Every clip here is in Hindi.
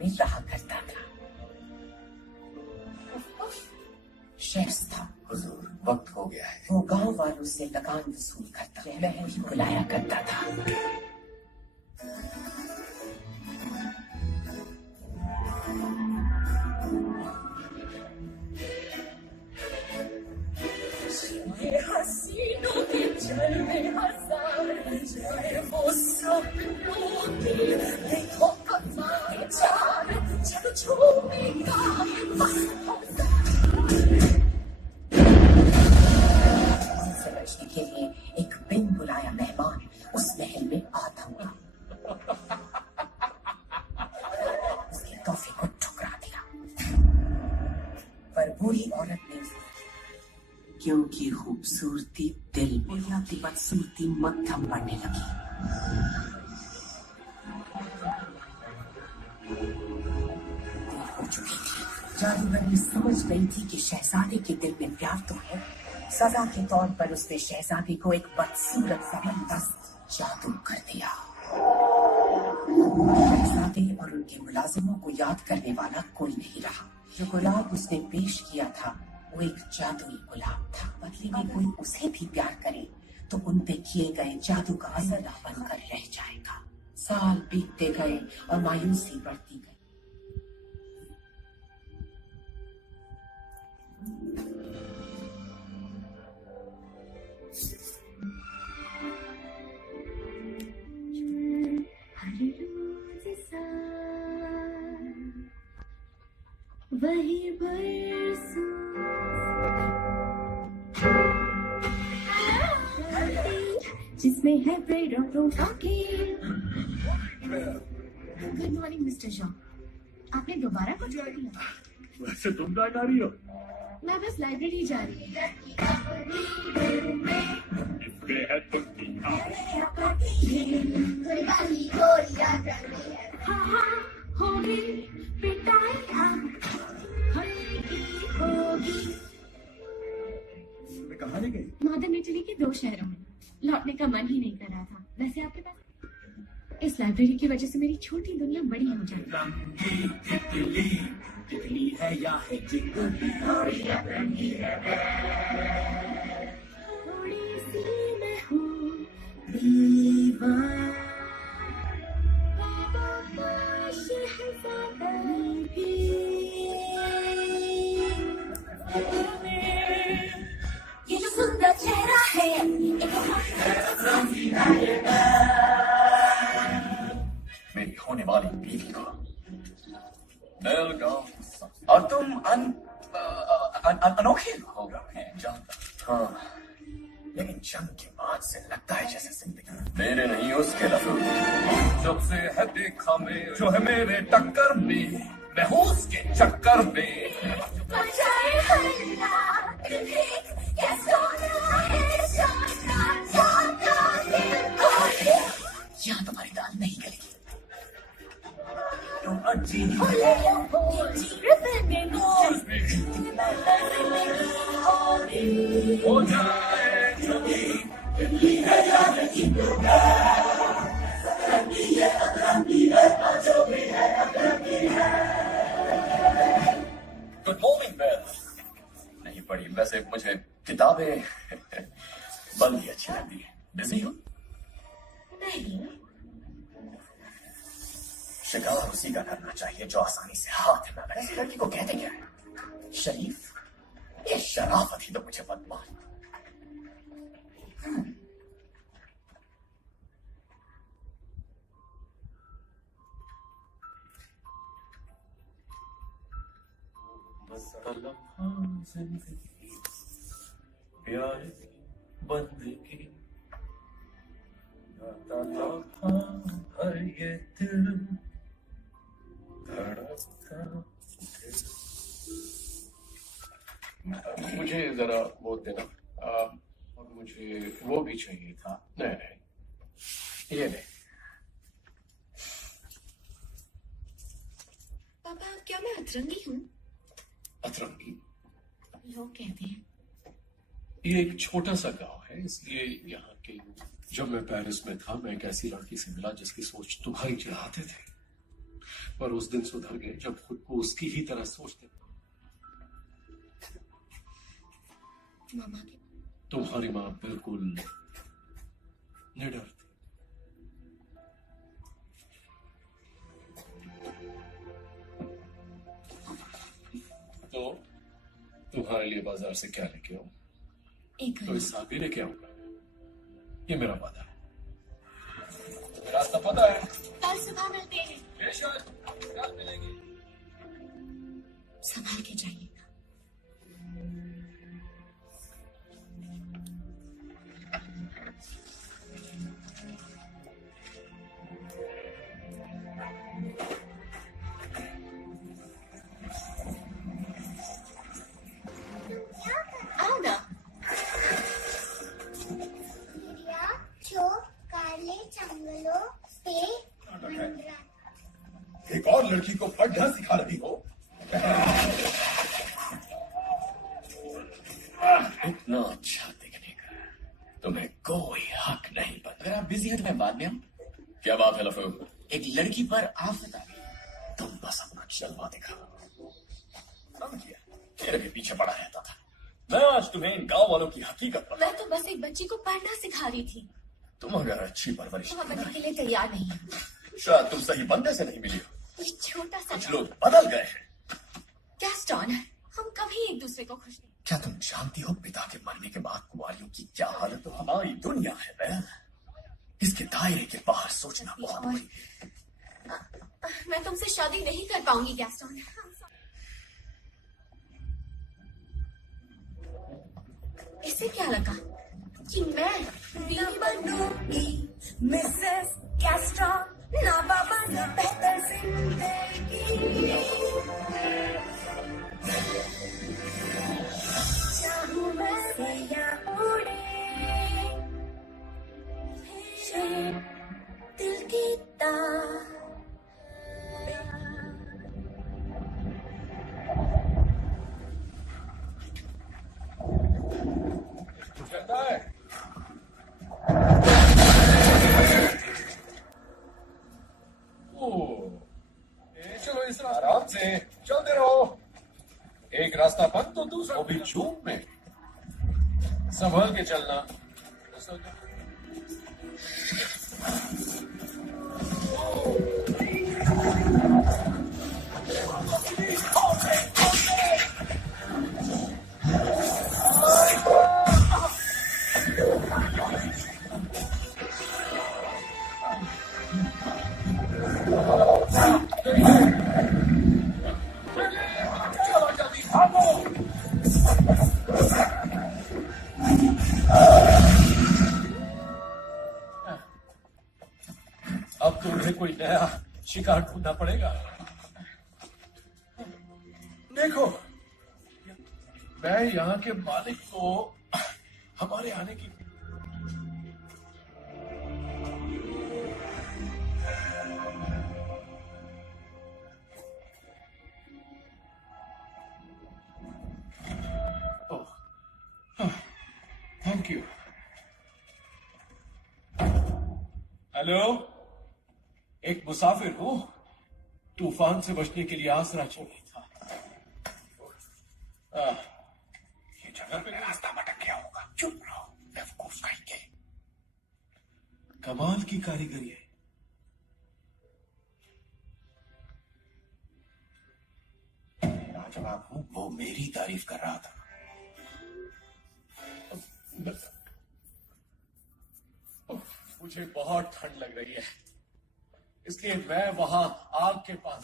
में रहा करता था। शेफ्स था। हुजूर, वक्त हो गया है। वो गांव वालों से लगान वसूल करता, महल ही बुलाया करता था। ये हसीनों के जलवे हजार, जाए वो सब लूटे, देखो कमाए चार, जब छूमेगा समझने के लिए एक बिन बुलाया मेहमान उस महल में आता हुआ उसके तोहफे को ठुकरा दिया। पर बूढ़ी औरत ने क्योंकि खूबसूरती दिल में आती बदसूरती मत्थम बढ़ने लगी। देर हो चुकी थी। जादूगरनी समझ गई थी कि शहजादे के दिल में प्यार तो है। सजा के तौर पर उसने शहजादे को एक बदसूरत जबरदस्त जादू कर दिया। शहजादे और उनके मुलाजिमों को याद करने वाला कोई नहीं रहा। जो गुलाब उसने पेश किया था वो एक जादुई गुलाब था। बदले में कोई उसे भी प्यार करे तो उन पे किए गए जादू का असर बनकर रह जाएगा। साल बीतते गए और मायूसी बढ़ती गई। वही बरसों जिसमें है ब्रेड और रोटी। गुड मॉर्निंग मिस्टर शॉ, आपने दोबारा कुछ कर दिया? वैसे तुम क्या कर रही हो? मैं बस लाइब्रेरी जा रही हूँ। हाँ हाँ होगी पिटाई होगी। मैं कहाँ नहीं गई? नॉर्दर्न इटली के 2 शहरों में। लौटने का मन ही नहीं कर रहा था। वैसे आपके पास इस लाइब्रेरी की वजह से मेरी छोटी दुनिया बड़ी हो जाती। तितली है या है जिंगली, थोड़ी सी मैं हूँ दीवाना, ये जो सुंदर चेहरा है मेरी होने वाली बीवी को और तुम अनोखे हो गए जानता। हाँ, लेकिन जंग के बाद से लगता है जैसे जिंदगी मेरे नहीं उसके लफ्ज़। जब से है देखा में जो है मेरे टक्कर में, मैं हूँ उसके चक्कर में। यहाँ तुम्हारी दाल नहीं गलेगी। तुम अच्छी हो जाए जो भी गुड मॉर्निंग बेल। नहीं पढ़ी वैसे मुझे किताबें बल्कि अच्छी लगती है। बिजी हो? नहीं। शिकार उसी का करना चाहिए जो आसानी से हाथ में लगे। लड़की को कहते क्या है? शरीफ? ये शराफत ही तो मुझे बदमाश। प्यार बंदगी हर ये दिल धड़कता। मुझे जरा वो देना। और मुझे वो भी चाहिए था। नहीं ये नहीं। पापा क्या मैं अतरंगी हूँ? अतरंगी? लोग कहते हैं। ये एक छोटा सा गांव है, इसलिए यहाँ के। जब मैं पेरिस में था मैं एक ऐसी लड़की से मिला जिसकी सोच तुम्हारी चाहते थे। पर उस दिन सुधर गए जब खुद को उसकी ही तरह सोचते। मामा की तुम्हारी माँ बिल्कुल निडर थी। तो तुम्हारे लिए बाजार से क्या लेके आऊं? एक तो इस आगे लेके आऊंगा, ये मेरा वादा है। रास्ता पता है? कल सुबह मिलते हैं। बेशक, कल मिलेंगे। संभाल के जाइएगा। आओ ना। जो काले जंगलों पे मंडरा एक और लड़की को पढ़ना सिखा रही हो? इतना अच्छा दिखने का तुम्हें कोई हक नहीं बनता। अगर आप बिजी हैं तो मैं बाद में आऊं। क्या बात है लफू? एक लड़की पर आफत आ गई। तुम बस अपना जलवा दिखाओ। किया तेरे के पीछे पड़ा रहता था। मैं आज तुम्हें इन गांव वालों की हकीकत बता। मैं तो बस एक बच्ची को पढ़ना सिखा रही थी। तुम अगर अच्छी परवरिश वहाँ बनने के लिए तैयार नहीं है। शायद तुम सही बंदे से नहीं मिली हो। ये छोटा सा कुछ लोग बदल गए हैं। गैस्टन, हम कभी एक दूसरे को खुश नहीं। क्या तुम जानती हो पिता के मरने के बाद कुंवारियों की क्या हालत? तो हमारी दुनिया है बहन, इसके दायरे के बाहर सोचना बहुत और बड़ी। मैं तुमसे शादी नहीं कर पाऊंगी गैस्टन। इसे क्या लगा कि मैं बीवी बनूंगी मिसेस गैस्टन? ना बाबा ना बेहतर जिंदगी। चाहूं मैं या उड़े दिल की तार। चलता है। चलो इस आराम से चलते रहो। एक रास्ता बंद तो दूसरा वो भी जूम में। संभल के चलना। अब तो उन्हें कोई नया शिकार ढूंढना पड़ेगा। देखो, मैं यहाँ के मालिक को हमारे आने की थैंक यू। हेलो, एक मुसाफिर हूं। तूफान से बचने के लिए आसरा चाहिए था। ये जगह पे रास्ता भटक गया होगा। चुप रहो, बेवकूफ कहीं के। कमाल की कारीगरी है। लाजवाब हूं, वो मेरी तारीफ कर रहा था। मुझे बहुत ठंड लग रही है, इसलिए मैं वहां आग के पास।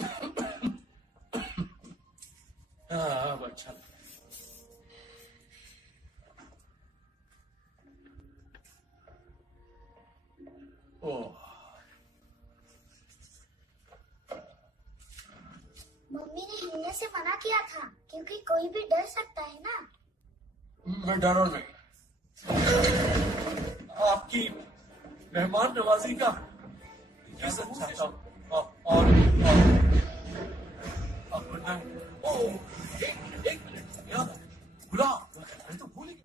अब अच्छा लगा। ओह, मम्मी ने हिलने से मना किया था क्योंकि कोई भी डर सकता है ना। मैं डरा नहीं। आपकी मेहमान नवाजी का ये सब चाहता हूँ। और एक मिनट याद है, गुलाब मैं तो भूल ही गया।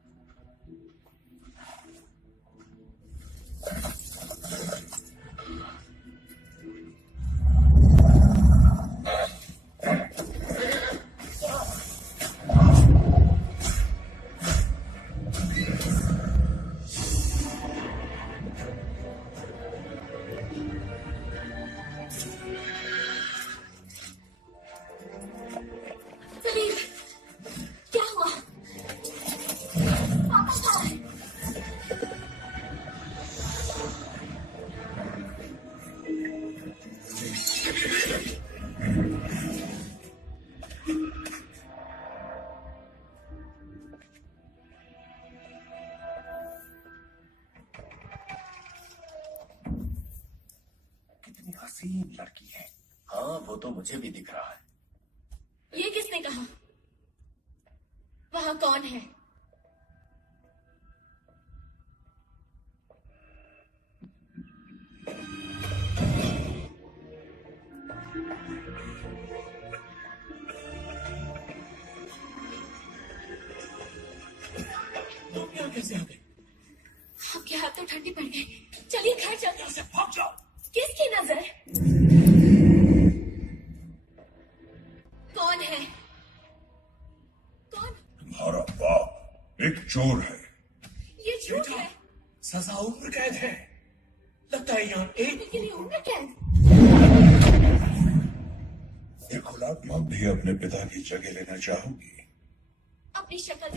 तो मुझे भी दिख रहा है। ये किसने कहा? वहां कौन है? तुम यहाँ कैसे आ गए? आपके हाथ तो ठंडी पड़ गई। चलिए घर चलते यहाँ से भाग जाओ। किसकी नजर? कौन है? कौन? तुम्हारा बाप एक चोर है। ये झूठ है। सजा उम्र कैद है। लगता है यहाँ एक के लिए उम्र कैद। एक गुलाब, तुम भी अपने पिता की जगह लेना चाहोगी? अपनी शक्ल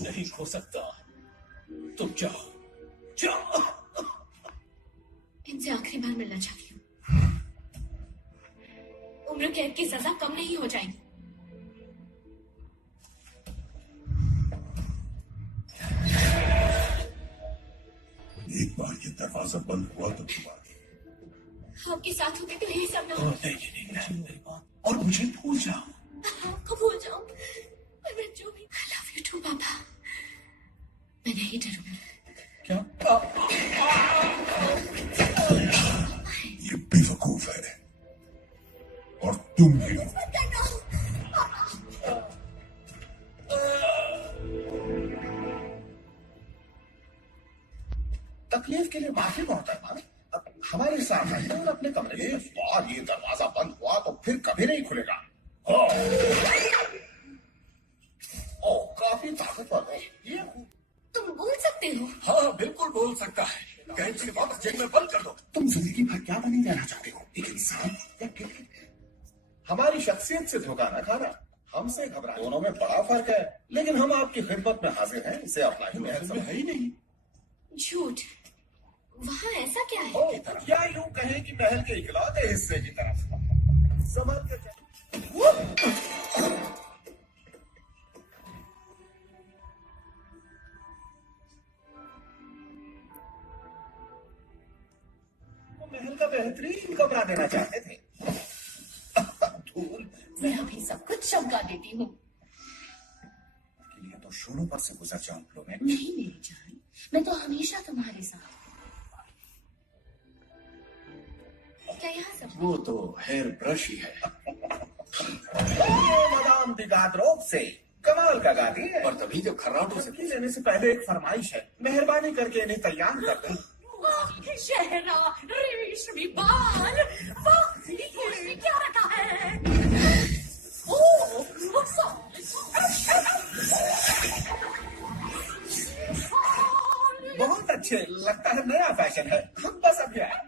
नहीं हो सकता। तुम जाओ, जाओ। इनसे आखिरी बार मिलना चाहती हूँ। उम्र कैद की सजा कम नहीं हो जाएगी। एक बार ये दरवाजा बंद हुआ तो तुम आ गई। आपके साथ होते तो यही सब ना हो। मेरी बात और मुझे भूल जाओ। आपको भूल जाऊं और मैं जो भी। I love you too, पापा। मैं नहीं डरूंगी। क्या? ये बेवकूफ है और तुम भी हो। तकलीफ के लिए माफी मोहतरमा। अब हमारे साथ आइए और अपने कमरे में। एक बार ये दरवाजा बंद हुआ तो फिर कभी नहीं खुलेगा। ओ, काफी ताकतवर है ये। तुम बोल सकते हो? हाँ, बिल्कुल बोल सकता है। गैंग से वापस जेल में बंद कर दो। तुम जिंदगी भर क्या बने रहना चाहते हो? एक इंसान या गिरगिट? हमारी शख्सियत से धोखा न खाना। हमसे घबरा, दोनों में बड़ा फर्क है। लेकिन हम आपकी खिदमत में हाजिर हैं। इसे अपना ही महल समझ। है ही नहीं। झूठ। वहाँ ऐसा क्या है? ओ, या यूं कहें कि महल के इकलौते हिस्से की तरफ। संभल के चल। वो महल का बेहतरीन कमरा देना चाहते थे। धूल। मैं अभी सब कुछ चमका देती हूँ। के लिए तो शोरों पर से गुजर जाऊं लो मैं। नहीं मेरी जान, मैं तो हमेशा तुम्हारे साथ। क्या यहाँ सब? वो तो हेयर ब्रश ही है। मदाम दिगाद्रोब से कमाल का गाती है। और तभी जब खर्राटों से लेने से पहले एक फरमाइश है। मेहरबानी करके इन्हें तैयार कर दें। शहरा, रेशमी बाल, वाह, ये क्या रखा है? ओह, बहुत अच्छे, लगता है नया फैशन है। हम बस अभी आए।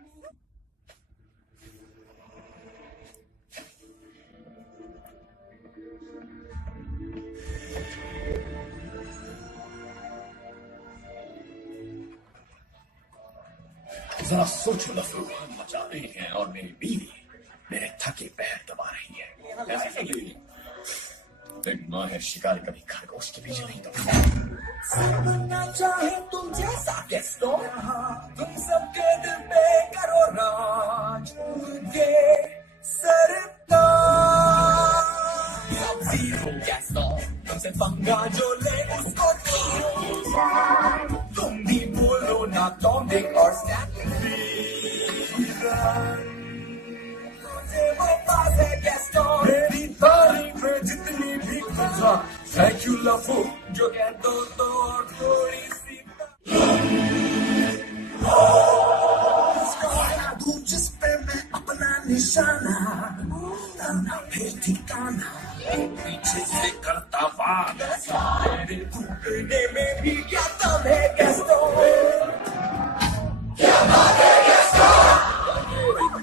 जरा सोचो लफड़ू मचा रही है और मेरी बीवी मेरे थके पैर दबा रही है। ऐसे क्यों? एक माहिर शिकारी कभी खरगोश के पीछे नहीं दौड़ता। बनना चाहे तुम जैसा गेस्टो, तुम सबके दिल पे करो राज। ये सरताज जीरो गेस्टो, तुमसे पंगा जो ले उसको जीरो। तुम भी बोलो ना टॉमिक और स्टैंडर्ड। मुझे वो पास है गेस्टो, मेरी तारीफ में जितनी भी खुदा। थैंक यू लफू जो कह दो तो और थोड़ी सी दूं जिस पे मैं अपना निशाना, करना फिर ठिकाना, पीछे से करता वार। मेरे टूटने में भी क्या दम है गेस्टो, क्या बात है गेस्टो।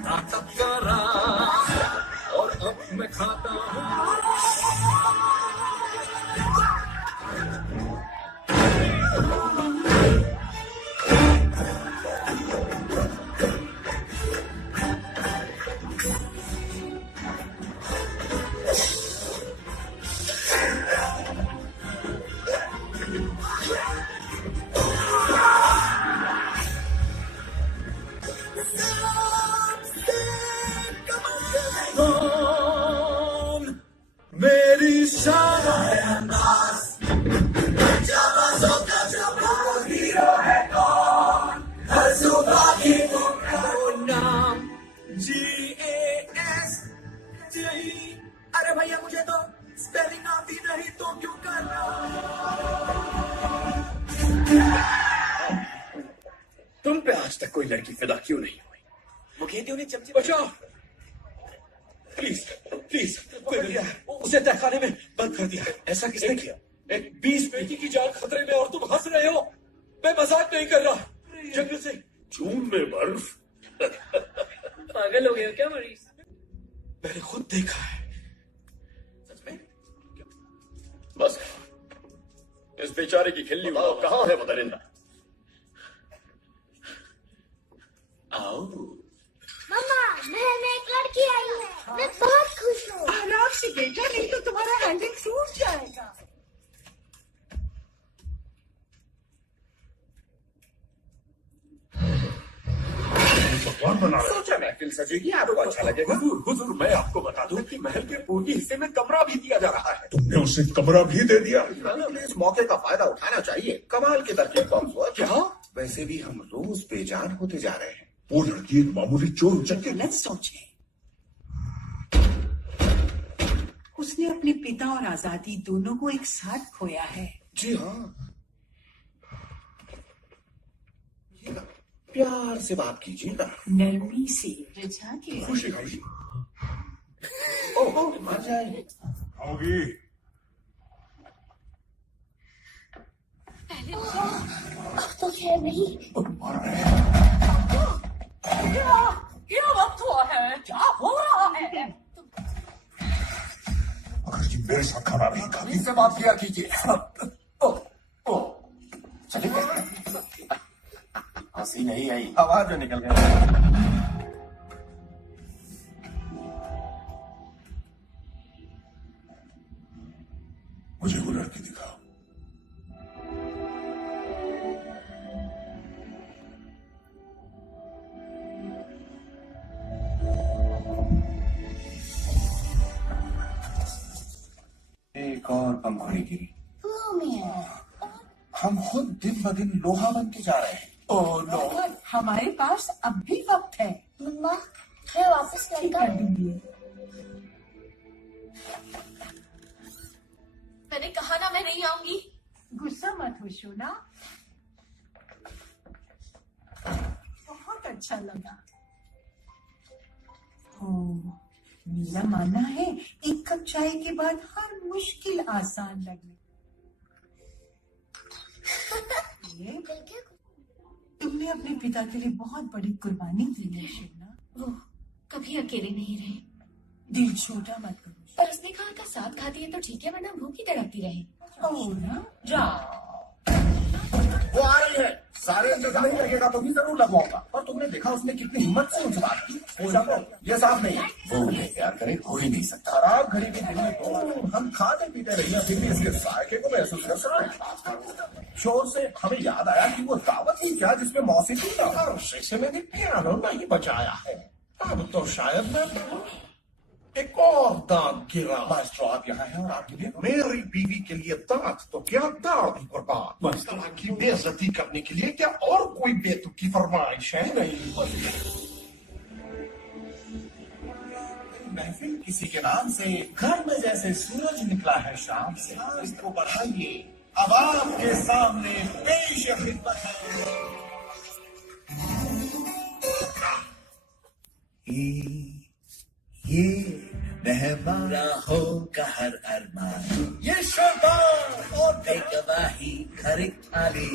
ताकत का राज और अब मैं खाता हूँ। No! GAST। अरे भैया मुझे तो स्पेलिंग आती नहीं तो क्यों कर रहा हूं? तुम पे आज तक कोई लड़की फिदा क्यों नहीं हुई? वो कहते उन्हें चमचे बचाओ प्लीज प्लीज, कोई मिल गया है, उसे तहखाने में बंद कर दिया है। ऐसा किसने किया? एक 20 बेटी की जान खतरे में और तुम हंस रहे हो। मैं मजाक नहीं कर रहा। जंगल से जून में बर्फ। पागल हो गए हो क्या मरीज? मैंने खुद देखा है। सच में? बस इस बेचारे की खिल्ली उड़ाओ। कहाँ है वो दरिंदा? आओ। मम्मा, महल में एक लड़की आई है। मैं बहुत खुश हूँ। आराम से बेटा, नहीं तो तुम्हारा हैंडल टूट जाएगा। पकवान बना रहे सोचा महफिल सजेगी, आपको अच्छा लगेगा। हुजूर मैं आपको बता दूं कि महल के पूर्वी हिस्से में कमरा भी दिया जा रहा है। तुमने उसे कमरा भी दे दिया। इस मौके का फायदा उठाना चाहिए। कमाल की तरकीब कॉम्स हुआ। क्या? वैसे भी हम रोज बेजान होते जा रहे हैं। वो लड़की एक मामूली चोर उचक्के गलत सोचे। उसने अपने पिता और आजादी दोनों को एक साथ खोया है। जी हाँ। प्यार से बात कीजिएगा। नरमी से रिझा के। खुशी खुशी ओह, मर जाए। आओगी। अब तो खैर नहीं। क्या वक्त हुआ है? क्या हो रहा है? अगर जी मेरे साथ खाना नहीं खाती से बात किया कीजिए। चलिए, हंसी नहीं आई, आवाज जो निकल गई। मुझे वो लड़की दिखाओ। एक और पंखुड़ी गिरी। फूलों में है। हम खुद दिन ब दिन लोहा बन के जा रहे हैं। ओह नो, हमारे पास अब भी वक्त है। मम्मा, मैं वापस लौटा। मैंने कहा ना मैं नहीं आऊंगी। गुस्सा मत हो सोना, बहुत अच्छा लगा। मीरा माना है एक कप चाय के बाद हर मुश्किल आसान लगने। देखिए, तुमने अपने पिता के लिए बहुत बड़ी कुर्बानी दी है शिवना। वो कभी अकेले नहीं रहे। दिल छोटा मत करो। पर उसने कहा था साथ खाती है तो ठीक है, वरना भूखी तड़पती रहे। ओ ना, जाओ। वो आ रही है। सारे इंतजाम ही लगेगा तो भी जरूर लगवाऊंगा। और तुमने देखा उसने कितनी हिम्मत से उनसे बात की। वो जानो, ये साफ नहीं है। वो उन्हें प्यार करे हो ही नहीं सकता। खराब घड़ी भी दिन में तो हम खाते पीते रहिए, फिर भी इसके जायके को महसूस कर सकते। शोर से हमें याद आया कि वो दावत थी क्या जिसमें मौसीकी था। से मैंने पियानो नहीं बजाया है। अब तो शायद मैं एक और दांत गिरा। मास्टर आप यहाँ हैं और आपके लिए मेरी बीवी के लिए दांत तो क्या दांत ही कुर्बान। मास्टर की बेइज्जती करने के लिए क्या और कोई बेतुकी फरमाइश है? नहीं, महफिल किसी के नाम से घर में जैसे सूरज निकला है शाम से। इसको बढ़ाइए, अब आपके सामने पेश खिदमत है ये मेहमानों का हर अरमान, ये शरबान और बेगवाही हर एक थाली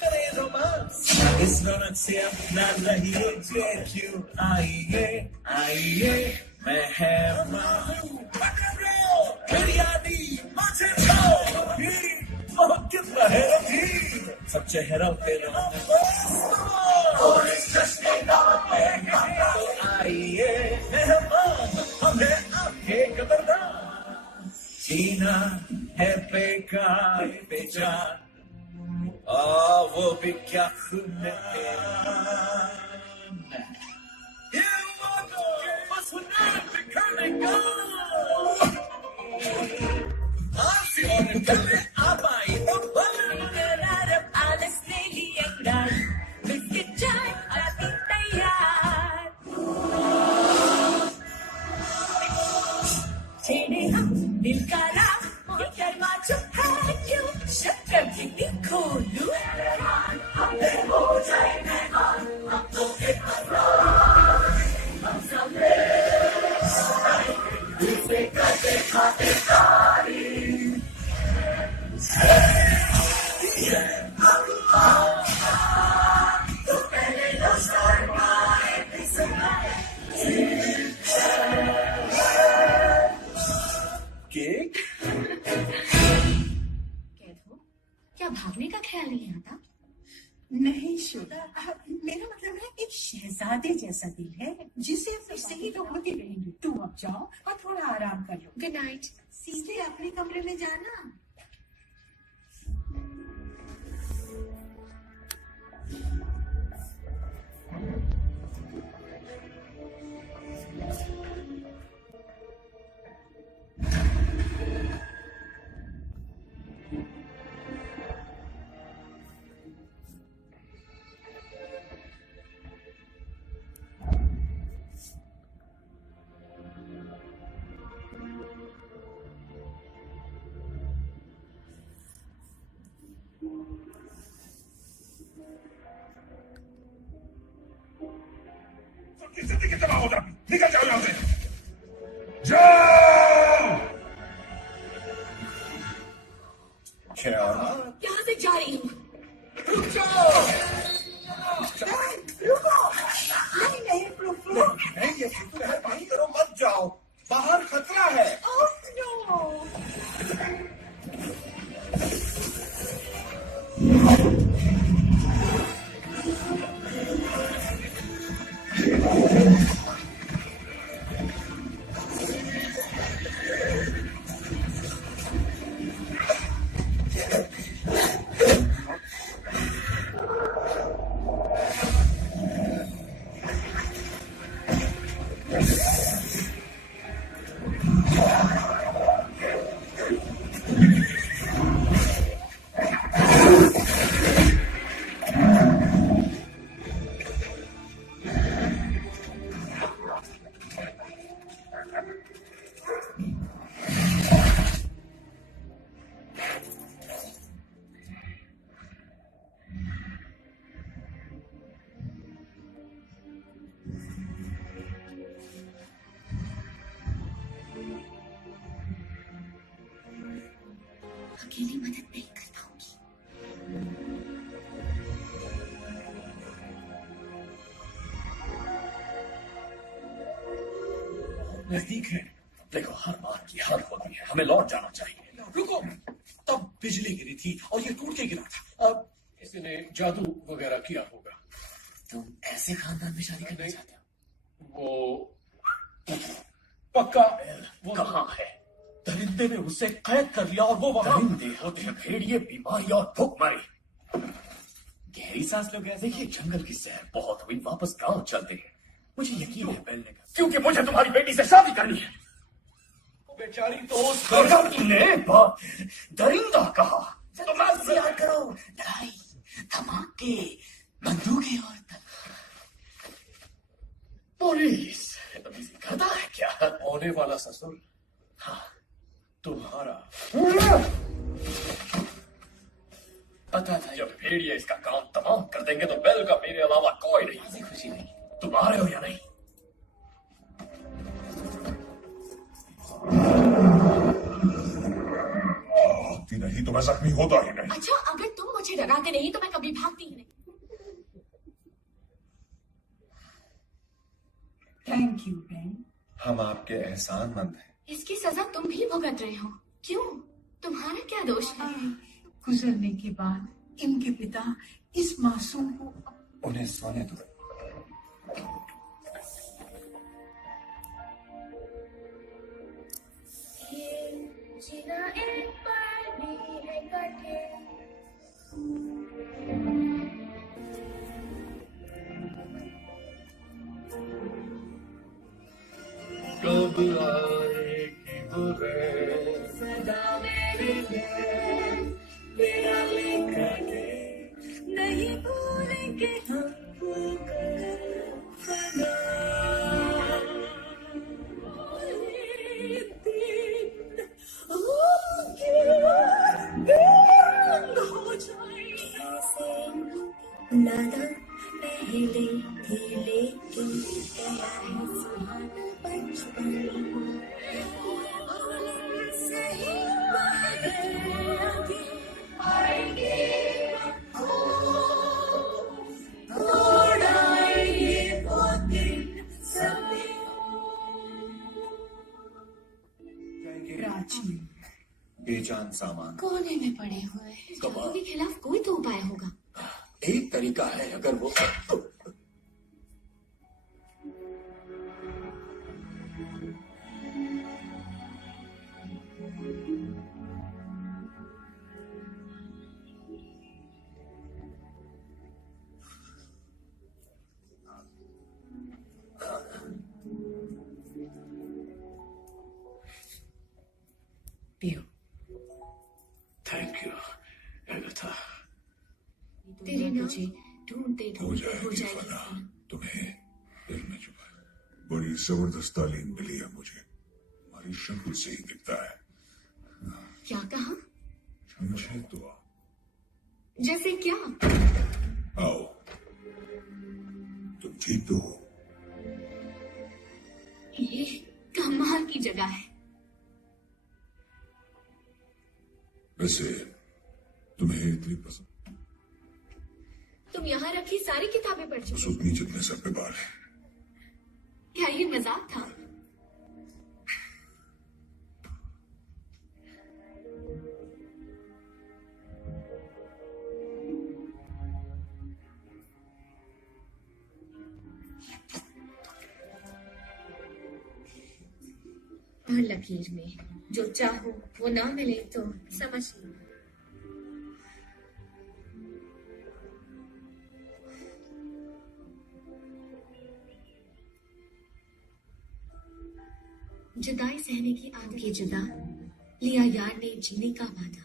करे रोमांस। इस रौनक से अपना रहिए क्यों। आइए आइए मेहमान, बिरयानी बहुत कितना है रंगीन, सब चेहरों पे रौनक। और इस जश्न दावत में तो आइए मेहमान, हमें आपके कदरदान। जीना है बेकार बेजान, वो भी क्या खून में ये मौका बस नहीं बिखरने का। आसी और गले आबाई तो बलकर alles नहीं एक डाल, बिस्किट चाय आती तैयार। शहजादे जैसा दिल है जिसे अपनी सही तो होती रहेंगी। तुम अब जाओ और थोड़ा आराम कर लो। Good night. सीधे अपने कमरे में जाना। जिंदगी तबाह हो जाती। निकल जाओ यहां से। जाओ। क्या यहाँ से जा रही हूँ। रुक जाओ। नहीं फ्लू नहीं, ये फिक्र है, पानी करो, मत जाओ, बाहर खतरा है। अकेली मदद नहीं कर पाऊंगी। नजदीक है। देखो, हर बार की हर होती है, हमें लौट जाना चाहिए। रुको, तब बिजली गिरी थी और ये टूट के गिरा था। अब इसने जादू वगैरह किया होगा। तुम ऐसे खानदान में शादी करना चाहते हो? वो पक्का वो कहाँ है? दरिंदे ने उसे कैद कर लिया और वो वहां। दरिंदे होते हैं भेड़िए, बीमारी और भूखमरी। गहरी सांस लो। कैसे? देखिए, जंगल की सैर बहुत हुई, वापस गांव चलते हैं। मुझे यकीन है मिलने का, क्योंकि मुझे तुम्हारी बेटी से शादी करनी है। बेचारी दोस्त तुमने दरिंदा कहा तो मत करो। लड़ाई, धमाके, बंदूकें और पुलिस। अभी गधा है क्या? होने वाला ससुर हाँ, तुम्हारा। पता था जब भेड़िए इसका काम तमाम कर देंगे तो बेल का मेरे अलावा कोई नहीं। खुशी नहीं। तुम आ रहे हो या नहीं? भागती नहीं तो मैं जख्मी होता ही नहीं। अच्छा, अगर तुम मुझे डराते नहीं तो मैं कभी भागती ही नहीं। Thank you Ben. हम आपके एहसानमंद हैं। इसकी सजा तुम भी भुगत रहे हो। क्यों? तुम्हारा क्या दोष है? गुजरने के बाद इनके पिता इस मासूम को उन्हें सोने दो। जीना एक बार भी है कठिन। कब आएगी वो रात, सदा मेरे लिए मेरा लेकर के नहीं भूलेंगे हमको सदा। नादा पहले थी लेकिन गया है सुहाना बचपन। सही आएंगे उड़ाएंगे वो दिन सभी। प्राचीन बेजान सामान। कोने में पड़े हुए हैं। जादू के खिलाफ कोई तो उपाय होगा। एक तरीका है, अगर वो पियो। Thank you Agatha. तेरे मुझे ढूंढते हो ढूंढते जाएगी फना, तुम्हें दिल में छुपा है। बड़ी जबरदस्त तालीम मिली है मुझे, हमारी शक्ल से ही दिखता है। क्या कहा? समझे तो आओ। जैसे क्या? आओ, तुम ठीक तो हो? ये कमाल की जगह है। वैसे तुम्हें इतनी पसंद? तुम यहाँ रखी सारी किताबें पढ़ चुके हो। सुपनी जितने सर पे बाल है। क्या ये मजाक था? और लकीर में जो चाहो वो ना मिले तो समझ लो। जुदाई सहने की आदत की जुदा लिया यार ने जीने का वादा।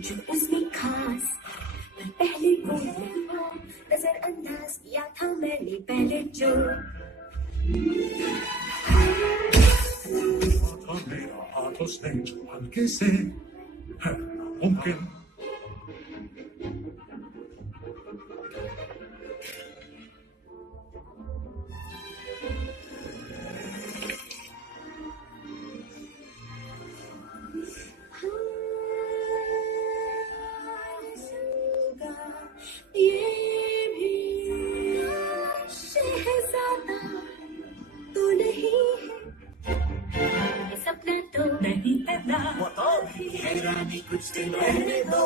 जो उसने खास पर पहले वो नजरअंदाज किया था मैंने पहले जो मेरा हाथ उसने जो हल्के से है मुमकिन। ये भी शहजादा तो नहीं है, सपना तो नहीं पैदा रानी कुछ दिन रहने दो,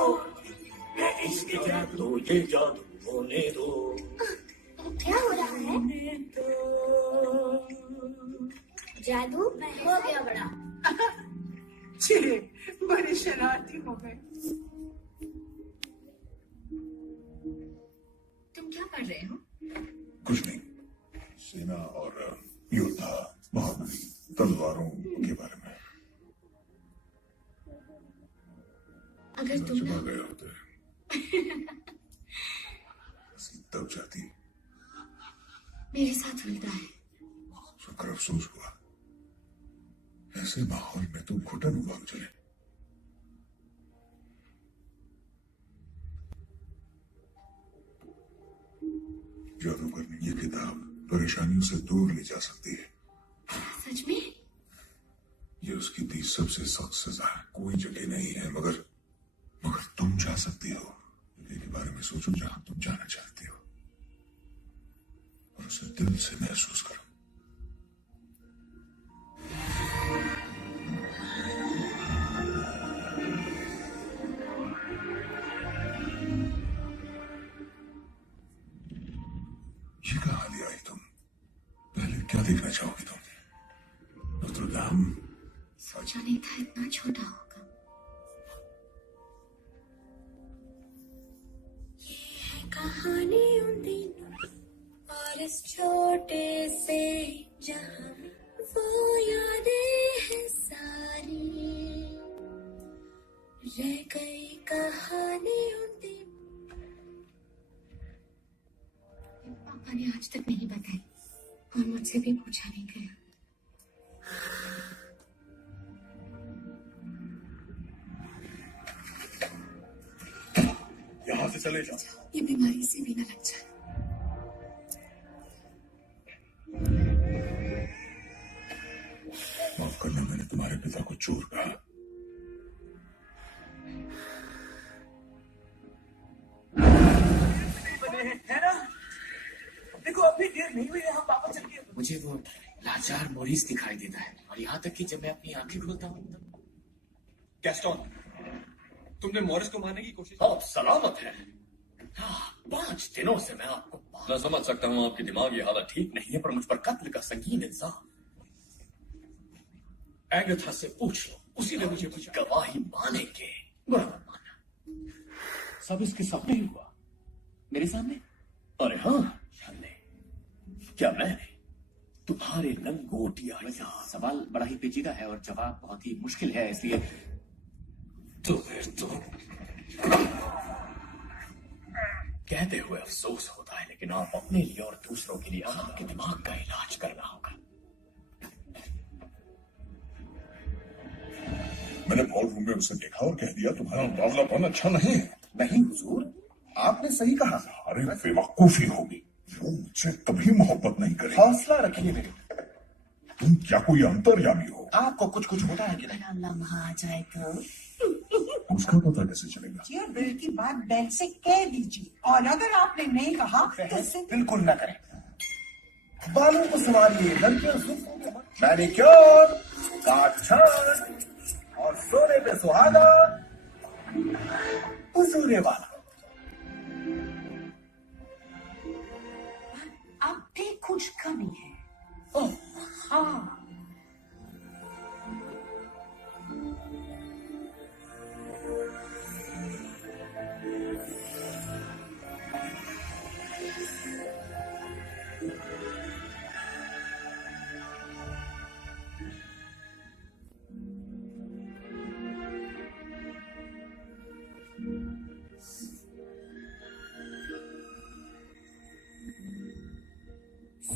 है इश्क जादू ये जादू होने दो। क्या हो रहा है? जादू हो गया बड़ा। जी बड़े शरारती हो गए। तुम क्या पढ़ रहे हो? कुछ नहीं, सेना और योद्धा महाबली तलवारों के बारे में। अगर तुम चला ना गए होते तब जाती। मेरे साथ उल्टा है। सुनकर अफसोस हुआ, ऐसे माहौल में तुम घुटन हुआ चले। जादूगर ने ये किताब परेशानियों से दूर ले जा सकती है। सच में? ये उसकी दी सबसे सख्त सजा है। कोई जगह नहीं है मगर तुम जा सकती हो। जगह के बारे में सोचो जहां तुम जाना चाहती हो और उसे दिल से महसूस करो। ये कहाँ ले आई तुम? पहले क्या देखना चाहोगी तुम? नोत्र दाम? सोचा नहीं था इतना छोटा होगा। ये है कहानी उन दिनों और इस छोटे से जहां वो यादें हैं सारी रह गई कहानी उन दिनों। पापा ने आज तक नहीं बताई और मुझसे भी पूछा नहीं गया। यहां से चले जाओ। ये बीमारी से भी न लग जाए। माफ करना, मैंने तुम्हारे पिता को चोर कहा। है ना? देखो अभी देर नहीं हुई है, हम वापस चल के। मुझे वो लाचार मोरिस दिखाई देता है और यहाँ तक कि जब मैं अपनी आंखें खोलता हूँ तब गैस्टोन, तुमने मॉरिस को मारने की कोशिश? आप सलामत है। हाँ, 5 दिनों से मैं आपको मैं समझ सकता हूँ आपकी दिमागी हालत ठीक नहीं है, पर मुझ पर कत्ल का संगीन इल्जाम। एगाथा से पूछ लो, उसी ने मुझे कुछ गवाही मानेंगे। बुरा मत मानना, सब इसके सामने ही हुआ, मेरे सामने। अरे हाँ शाने, क्या मैं तुम्हारे लंगोटिया? सवाल बड़ा ही पेचीदा है और जवाब बहुत ही मुश्किल है, इसलिए तो फिर तो कहते हुए अफसोस होता है, लेकिन आप अपने लिए और दूसरों के लिए आपके दिमाग का इलाज करना होगा। मैंने बॉल रूम में उसे देखा और कह दिया तुम्हारा बावलापन अच्छा नहीं है। नहीं हुजूर, आपने सही कहा। अरे बेवकूफी होगी, वो मुझसे कभी मोहब्बत नहीं करेगी। हौसला रखिए मेरे। तुम क्या कोई अंतर्यामी हो? आपको कुछ कुछ होता है कि नहीं? बड़ा लम्हा आ जाए तो उसका पता कैसे चलेगा? जी, और बिल की बात बैंक से कह दीजिए, और अगर आपने नहीं कहा तो उसे बिल्कुल ना करें। बालों को संवारिए, लड़कियों मैनिक्योर, काटछाट और सोने पे सुहागा, हुजूरे वाला। अब भी कुछ कमी है। ओह हाँ,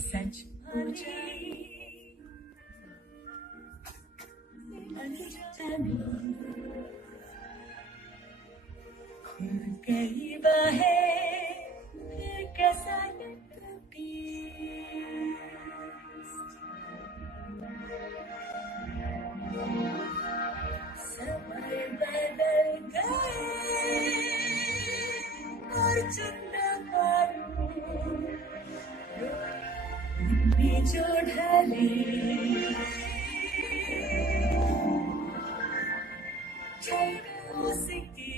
सच मुझे खुल गई बाहें, फिर कैसा समय बदल गए और चंदा जो ढले उसकी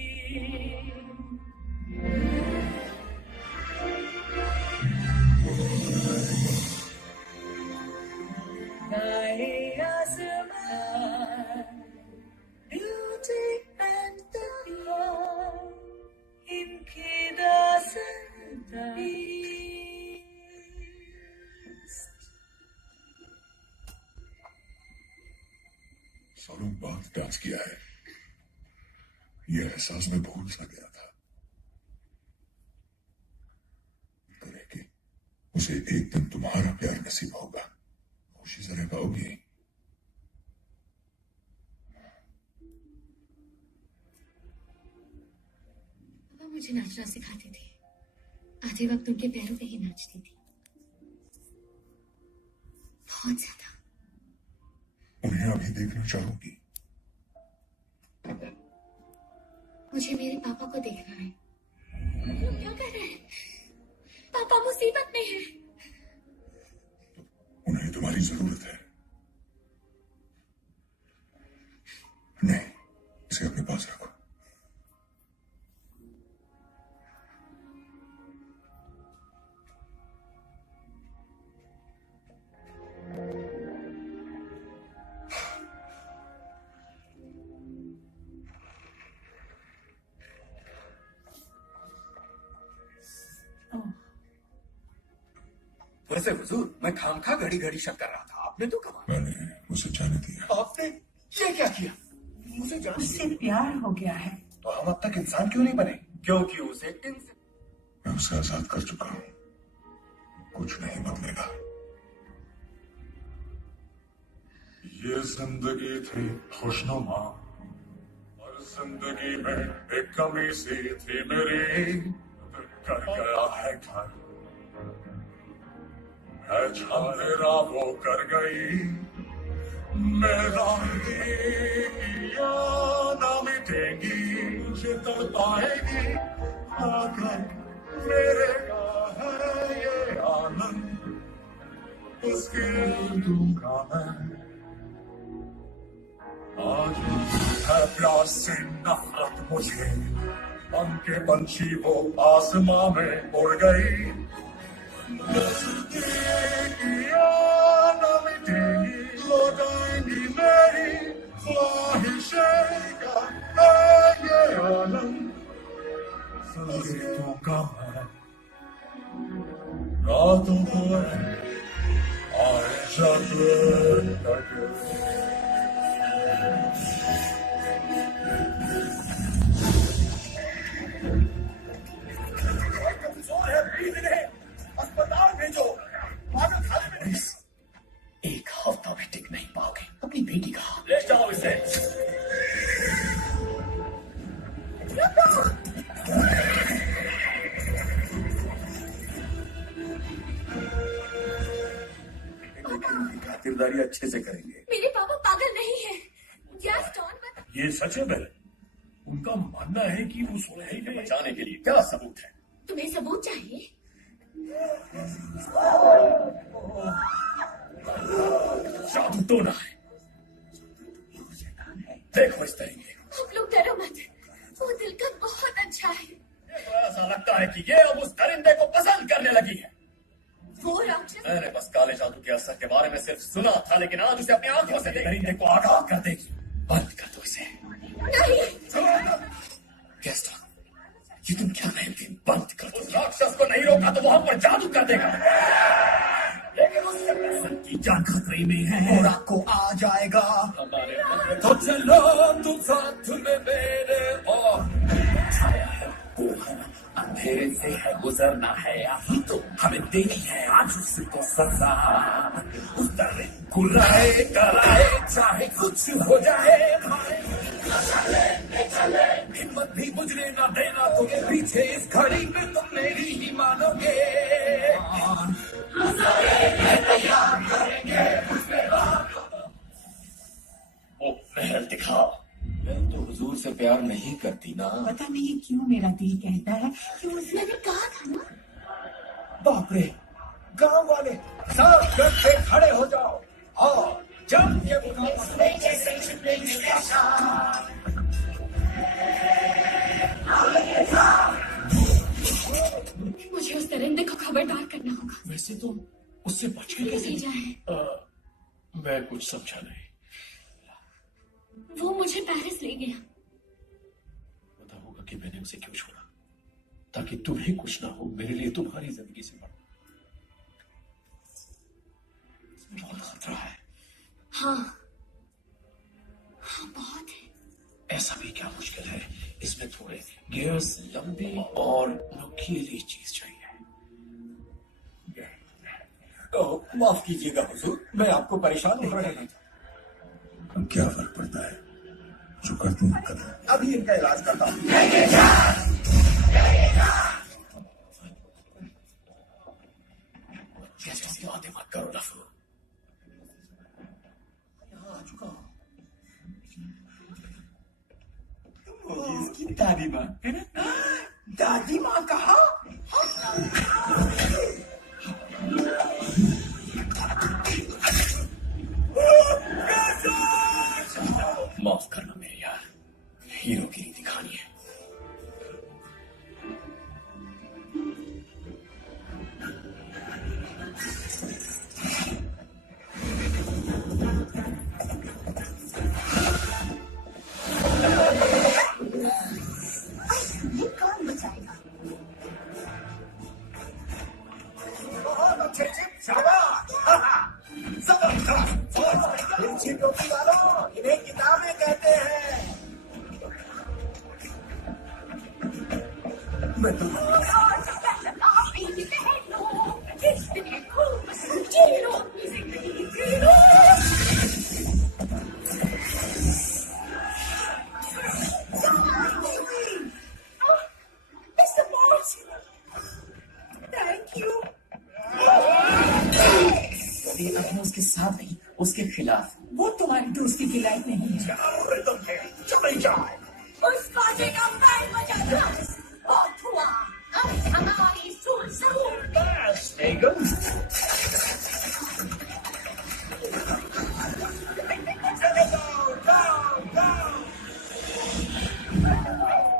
गाए आसमान, beauty and the beyond, इनकी दास्तां। सालों बाद डांस किया है, यह एहसास में भूल सा गया था। करे कि उसे एक दिन तुम्हारा प्यार नसीब होगा, खुशी से रह पाओगी। पापा मुझे नाचना सिखाते थे, आधे वक्त उनके पैरों पे ही नाचती थी, बहुत ज्यादा। उन्हें अभी देखना चाहोगी? मुझे मेरे पापा को देखना है। तुम क्या कर रहे हैं? पापा मुसीबत में हैं। उन्हें तुम्हारी जरूरत है। नहीं, इसे अपने पास रखो। वैसे हुजूर, मैं खामखा घड़ी घड़ी शक कर रहा था, आपने तो कहा। मैंने उसे जाने दिया। आपने ये क्या किया? मुझे जान उससे प्यार हो गया है। तो हम अब तक इंसान क्यों नहीं बने? क्योंकि उसे इनसे मैं उसे आजाद कर चुका हूं, कुछ नहीं बदलेगा। ये जिंदगी थी खुशनुमा और जिंदगी में एक कमी सी थी मेरी, कर गया है घर है छानेरा वो कर गई। मेरा या ना मिटेंगी, मुझे तड़पाएगी अगर मेरे का है ये आनंद, उसके दूंगा मैं। आज है प्यार से नफरत मुझे, मन के पंछी वो आसमां में उड़ गई। नजदीकियां न मिटेंगी, लौटाएंगी मेरी ख्वाहिशें का है ये कलम संगीतों का मैं रातों को आए जग अस्पताल भेजो, पागल खाने में। एक हफ्ता भी टिक नहीं पाओगे। अपनी बेटी कहाँ? ले जाओ इसे। खातिरदारी अच्छे से करेंगे। मेरे पापा पागल नहीं है। गैस टॉन मत। ये सच है बेल। उनका मानना है कि वो सुनहरी ने बचाने के लिए क्या सबूत है? तुम्हें सबूत चाहिए? जादू टोना है। देखो इस तरीके। आप लोग डरो मत, वो दिल का बहुत अच्छा है। तो ऐसा लगता है कि ये अब उस दरिंदे को पसंद करने लगी है। वो राक्षस मैंने बस काले जादू के असर के बारे में सिर्फ सुना था, लेकिन आज उसे अपनी आंखों से दरिंदे को आगाह कर देगी। बंद कर दो इसे। नहीं। गैस्टन, ये तुम क्या कहते हैं? बंद कर दो। उस राक्षस को नहीं रोका तो वो हम पर जादू कर देगा। लेकिन उससे person की जान खतरे में है और आपको आ जाएगा। तो चलो तुम साथ में मेरे और छाया है वो है, अंधेरे से है गुजरना है, यही तो हमें देनी है आज उसको सजा। उस दरिंदे को राहे कराए, चाहे कुछ हो जाए। हिम्मत भी मुझे ना देना, तुम्हें पीछे इस घड़ी में तुम मेरी ही मानोगे। वो महल दिखाओ। मैं तो हुजूर से प्यार नहीं करती ना। पता नहीं क्यों मेरा दिल कहता है कि मैंने कहा था ना। बाप रे, गांव वाले सब गट पे खड़े हो जाओ और जम के मुझे उस दरिंदे को खबरदार करना होगा। वैसे तो उससे बचने ये कैसे? भेजा है। मैं कुछ समझा नहीं। वो मुझे पेरिस ले गया। पता होगा कि मैंने उसे क्यों छोड़ा, ताकि तुम्हें कुछ ना हो, मेरे लिए तुम्हारी जिंदगी से बड़ा। इसमें बहुत खतरा है। हाँ हाँ बहुत है। ऐसा भी क्या मुश्किल है, इसमें थोड़े गियर्स, लंबी और नुकीली चीज चाहिए। माफ कीजिएगा हुजूर, मैं आपको परेशान हो रहा था। क्या फर्क पड़ता है, जो कर दूं कर दूं। अभी इनका इलाज करता हूँ। कैसी बातें मत करो लफू। यहाँ आ चुका हूँ। इसकी दादी माँ है ना? दादी माँ कहा? माफ करना मेरे यार, हीरोगिरी दिखानी है। कौन बचाएगा? बहुत अच्छे चिप, शाबाश। जबरदस्त। इन टोपी वालों, इन्हें किताबें कहते हैं। मैं तो अब उसके साथ नहीं, उसके खिलाफ। वो तुम्हारी दोस्ती के लायक नहीं है। चले जाओ। उस काटे का पैर बजाना बहुत हुआ। अब हमारी सुर जरूर।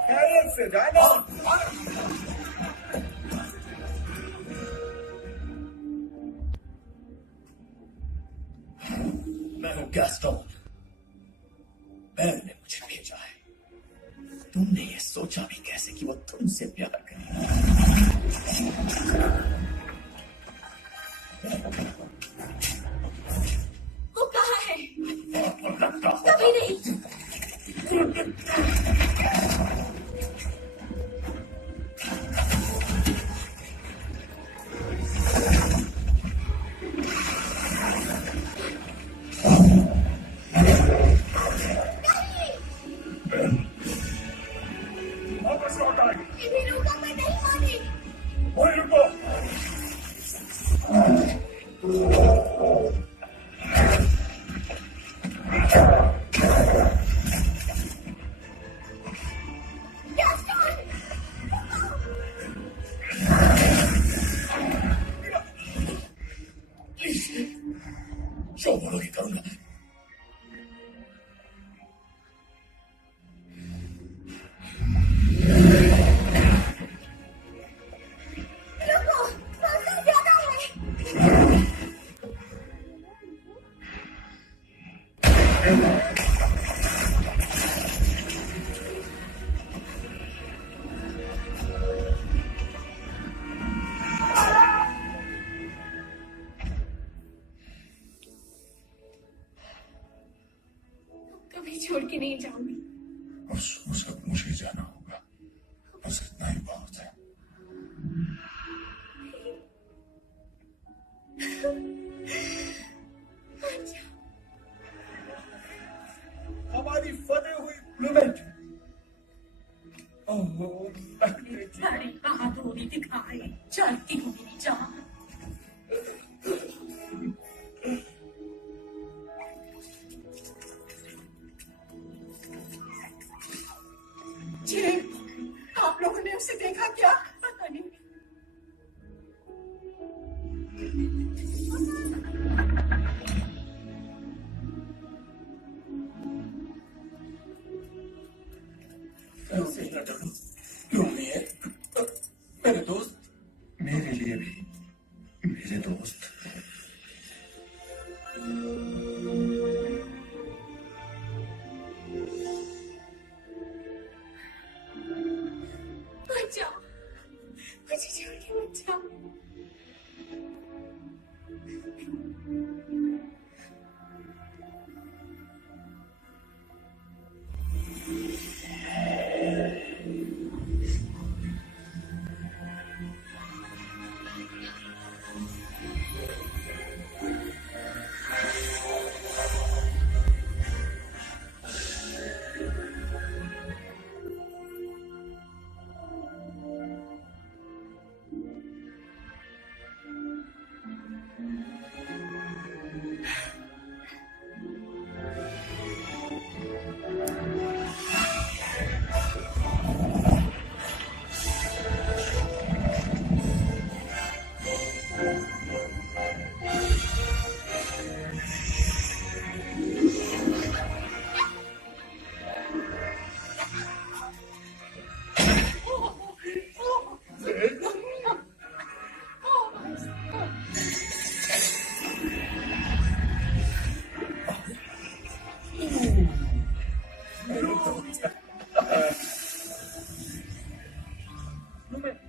खैरियत से जाने। मैं हूं गैस्टोन। बेल ने मुझे भेजा है। तुमने ये सोचा भी कैसे कि वो तुमसे प्यार करे। वो कहाँ है? आपको लगता कभी नहीं। वापस लौट आए। वीरू का मैं नहीं मानी। ओए रुको। प्लीज जो बोलोगी करूंगा। रुको, मौसम ज्यादा है। कभी छोड़ के नहीं जाऊंगी। उस वक्त मुझे जाना होगा, बस इतना ही बहुत है। हमारी फतेह हुई ब्लूमेंट। बड़ी बहादुरी दिखाई, चलती हूँ मेरी जान। जी, आप लोगों ने उसे देखा क्या? पता नहीं। ऐसे न डरो, क्यों नहीं है? मेरे दोस्त, मेरे लिए भी मेरे दोस्त। बचाओ, मुझे छोड़ के मत जाओ।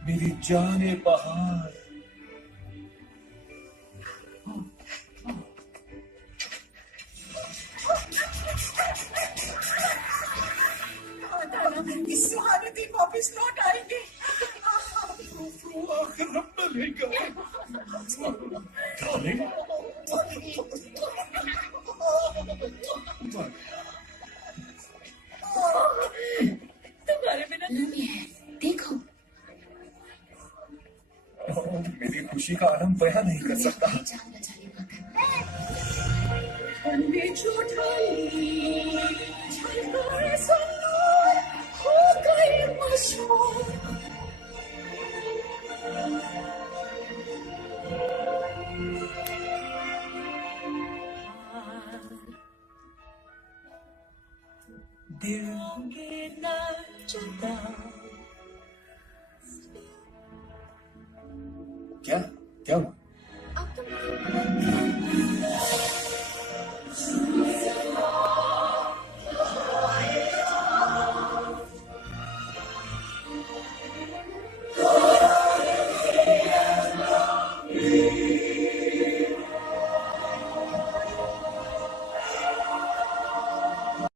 मेरी जाने बहार। इस सुहाने दिन वापस लौट आएंगे। आखिर हम मिलेगा। डार्लिंग, तुम्हारे बिना लम्हे है, देखो। मेरी खुशी का आलम बयां नहीं कर सकता। जान बचाने का हमने छुड़ाई, छलकाए सुनो, हो गई मशहूर। दिलों के नाचता। क्या क्या हुआ?